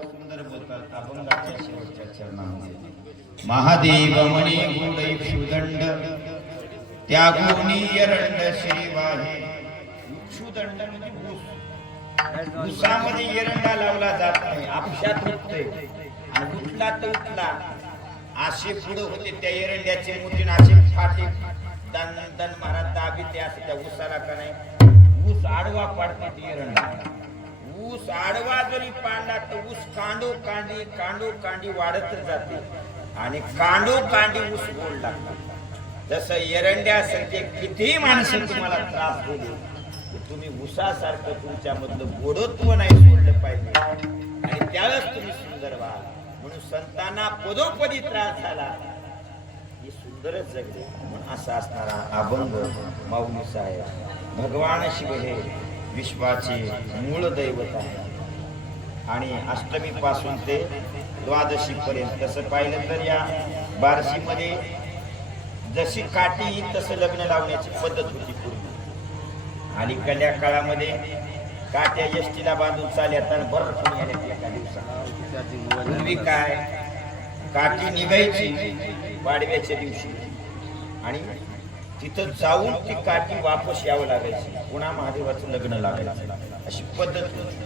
सुंदर बोलतात अभंगाच्या शेवटच्या चरणामध्ये महादेव म्हणे गुडै क्षुदंड त्यागुनी एरंड श्रीवाहे क्षुदंड म्हणजे ऊस ऊसामध्ये एरंडा लावला जात नाही आपशात उठते आणि उठला तर उठला असे पुढे होते त्या एरंड्याचे मोठे असे फाटे दन दन महाराज दाबी ते असं त्या ऊसाला का नाही ऊस आडवा पाडते ते एरंडा ऊस आडवा जरी पाडला तर ऊस कांडो कांडी वाढतच जाते आणि कांडो कांडी ऊस गोड लागतो जसं एरंड्यासारखे कितीही माणसं तुम्हाला त्रास दिले तुम्ही ऊसासारखं तुमच्यामधलं गोडत्व नाही सोडलं पाहिजे आणि त्यावेळेस तुम्ही सुंदर व्हाल म्हणून संतांना पदोपदी त्रास झाला हे सुंदरच जगले म्हणून असा असणारा अभंग माऊली साहेब भगवान शिव हे विश्वाचे मूळ दैवत आहे आणि अष्टमी पासून ते द्वादशी पर्यंत तसं पाहिलं तर या बार्शीमध्ये जशी काठी येईल तसं लग्न लावण्याची पद्धत होती पूर्वी अलीकडल्या काळामध्ये काट्या यष्टीला बांधून चालत आणि बरं एका दिवसात पूर्वी काय काठी निघायची पाडव्याच्या दिवशी आणि तिथं जाऊन ती काठी वापस यावं लागायची पुन्हा महादेवाचं लग्न लागायचं अशी पद्धत होती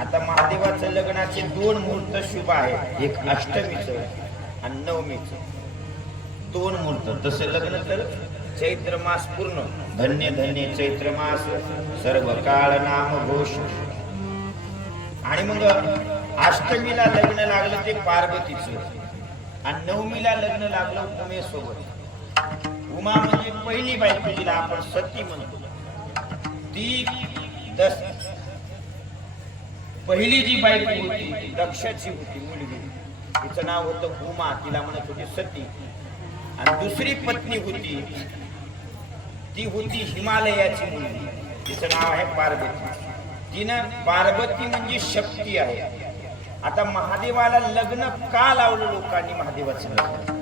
आता महादेवाचं लग्नाचे 2 मुहूर्त शुभ आहेत एक अष्टमीचं आणि नवमीचं 2 मुहूर्त तसं लग्न तर चैत्र मास पूर्ण धन्य धन्य चैत्र मास सर्व काळ नाम घोष आणि मग अष्टमीला लग्न लागलं ते पार्वतीचं आणि नवमीला लग्न लागलं उमेसोबत उमा म्हणजे पहिली बायको जिला आपण सती म्हणतो ती पहिली जी बायको होती ती दक्षाची होती मुलगी तिचं नाव होतं उमा तिला म्हणत होती सती आणि दुसरी पत्नी होती ती होती हिमालयाची मुलगी तिचं नाव आहे पार्वती तिनं पार्वती म्हणजे शक्ती आहे आता महादेवाला लग्न का लावलं लोकांनी महादेवाचं लग्न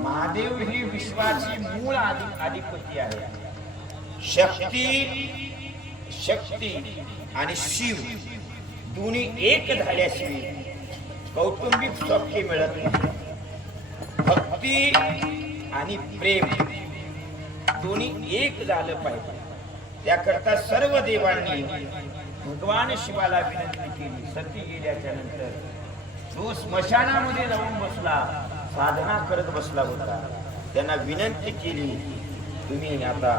महादेव ही विश्वाची मूळ अधिपती आहे शक्ती आणि शिव दोन्ही एक झाल्याशिवाय कौटुंबिक सौख्य मिळत नाही भक्ती आणि प्रेम दोन्ही एक झालं पाहिजे त्याकरता सर्व देवांनी भगवान शिवाला विनंती केली सती गेल्याच्या नंतर तो स्मशानामध्ये जाऊन बसला साधना करत बसला होता त्यांना विनंती केली तुम्ही आता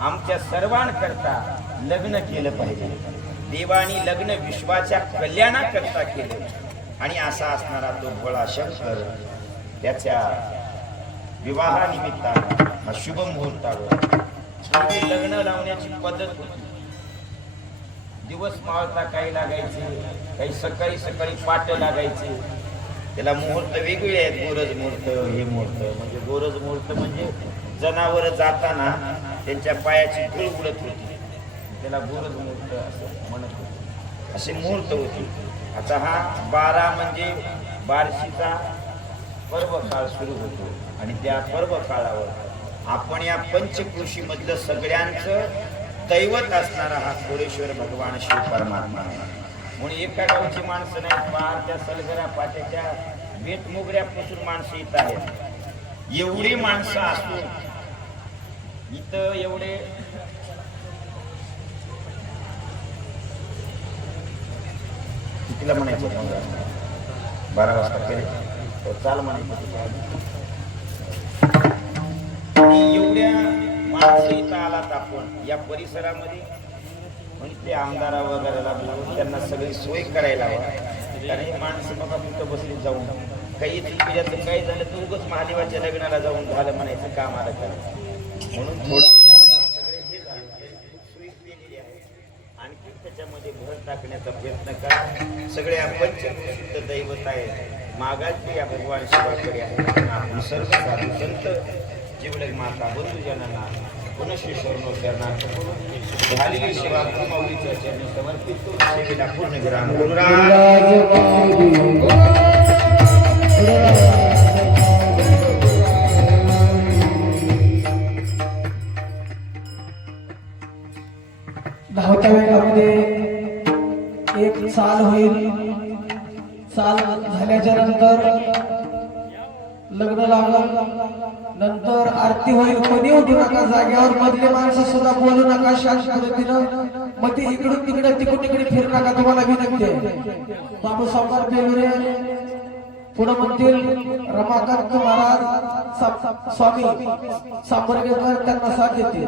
आमच्या सर्वांकरता लग्न केलं पाहिजे देवानी लग्न विश्वाच्या कल्याणाकरता केलं आणि असा असणारा तो भोळा शंकर त्याच्या विवाहानिमित्तानं हा शुभ मुहूर्तावर लग्न लावण्याची पद्धत होती दिवस मावळता काही लागायचे काही सकाळी पाट लागायचे त्याला मुहूर्त वेगवेगळे आहेत गोरज मुहूर्त हे मुहूर्त म्हणजे गोरज मुहूर्त म्हणजे जनावर जाताना त्यांच्या पायाची धूळ उडत होती त्याला गोरज मुहूर्त असं म्हणत होते असे मुहूर्त होते आता हा 12 म्हणजे बार्शीचा पर्व काळ सुरू होतो आणि त्या पर्व काळावर आपण या पंचकृषी मधलं सगळ्यांचं दैवत असणारा हा कोरेश्वर भगवान शिव परमात्मा आहे म्हणून एका गावची माणसं नाही पार त्या सलगरा पाट्याच्या बेट मोगऱ्यापासून माणसं येत आहेत एवढी माणसं असून इथं एवढे कितीला म्हणायचं 12 वाजता केले चाल म्हणायचं एवढ्या माणसं इथं आलात आपण या परिसरामध्ये म्हणजे ते आमदारा वगैरेला बोलून त्यांना सगळी सोय करायला हवी कारण हे माणसं बघा कुठं बसली जाऊन काही पिढ्याचं काही झालं तर उगाच महादेवाच्या लग्नाला जाऊन झालं म्हणायचं काम आलं करायचं म्हणून थोडं आपण सगळे हे झालं सोयी केलेली आहे आणखी त्याच्यामध्ये भर टाकण्याचा प्रयत्न करा सगळ्या पंचकृषीचं दैवत आहे मागाची या भगवान शिवाकडे आहे आपण सर्व साधू संत जीवलग माता बंधुजनांना पुनश्री झालेली सेवा माऊलीच्या चरणी समर्पित करून सेवेला पूर्ण विराम धावत्या वेळामध्ये एक साल होईल साल झाल्याच्या नंतर लग्न लागलं, नंतर आरती होईल. कोणी उठू नका जागेवर, मधले माणसं सुद्धा बोलू नका शांत पद्धतीनं. मग ते इकडून तिकडे तिकडून तिकडे फिरू नका, तुम्हाला विनंती आहे. बाबू सावकार बेलुरे पुढे म्हणतील रमाकांत महाराज स्वामी सांबर्गेकर त्यांना साथ देतील.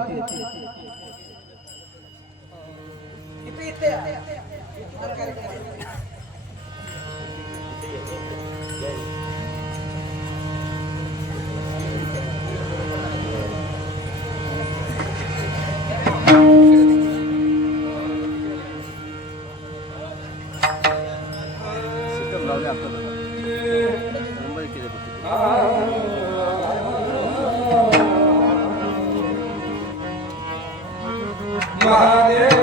महादेव